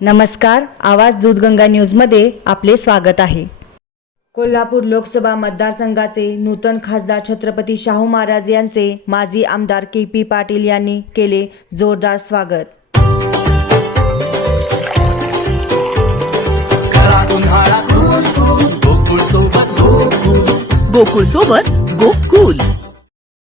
नमस्कार आवाज दूधगंगा न्यूजमध्ये आपले स्वागत आहे. कोल्हापूर लोकसभा मतदारसंघाचे नूतन खासदार छत्रपती शाहू महाराज यांचे माजी आमदार के पी पाटील यांनी केले जोरदार स्वागत. गोकुळ सोबत गोकुल.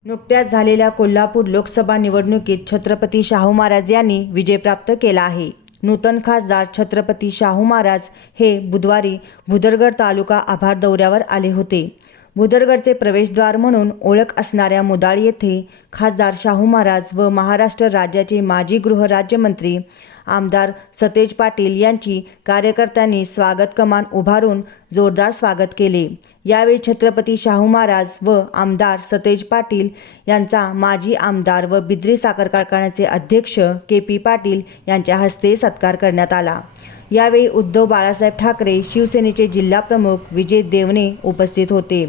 नुकत्याच झालेल्या कोल्हापूर लोकसभा निवडणुकीत छत्रपती शाहू महाराज यांनी विजय प्राप्त केला आहे. नूतन खासदार छत्रपती शाहू महाराज हे बुधवारी भुदरगड तालुका आभार दौऱ्यावर आले होते. भुदरगडचे प्रवेशद्वार म्हणून ओळख असणाऱ्या मुदाळ येथे खासदार शाहू महाराज व महाराष्ट्र राज्याचे माजी गृहराज्यमंत्री आमदार सतेज पाटील यांची कार्यकर्त्यांनी स्वागत कमान उभारून जोरदार स्वागत केले. यावेळी छत्रपती शाहू महाराज व आमदार सतेज पाटील यांचा माजी आमदार व बिद्री साखर कारखान्याचे अध्यक्ष के पी पाटील यांच्या हस्ते सत्कार करण्यात आला. यावेळी उद्धव बाळासाहेब ठाकरे शिवसेनेचे जिल्हाप्रमुख विजय देवणे उपस्थित होते.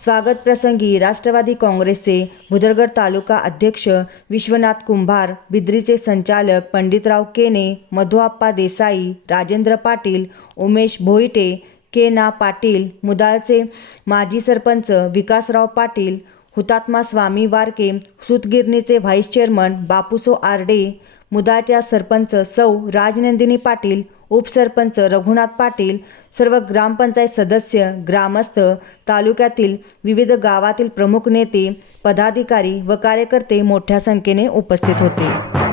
स्वागत प्रसंगी राष्ट्रवादी काँग्रेसचे भुदरगड तालुका अध्यक्ष विश्वनाथ कुंभार बिद्रीचे संचालक पंडितराव केने मधुआप्पा देसाई राजेंद्र पाटील उमेश भोईटे के ना पाटील मुदाळचे माजी सरपंच विकासराव पाटील हुतात्मा स्वामी वारके सुतगिरणीचे व्हाईस चेअरमन बापूसो आरडे मुदाच्या सरपंच सौ राजनंदिनी पाटील उपसरपंच रघुनाथ पाटील सर्व ग्रामपंचायत सदस्य ग्रामस्थ तालुक्यातील विविध गावातील प्रमुख नेते पदाधिकारी व कार्यकर्ते मोठ्या संख्येने उपस्थित होते.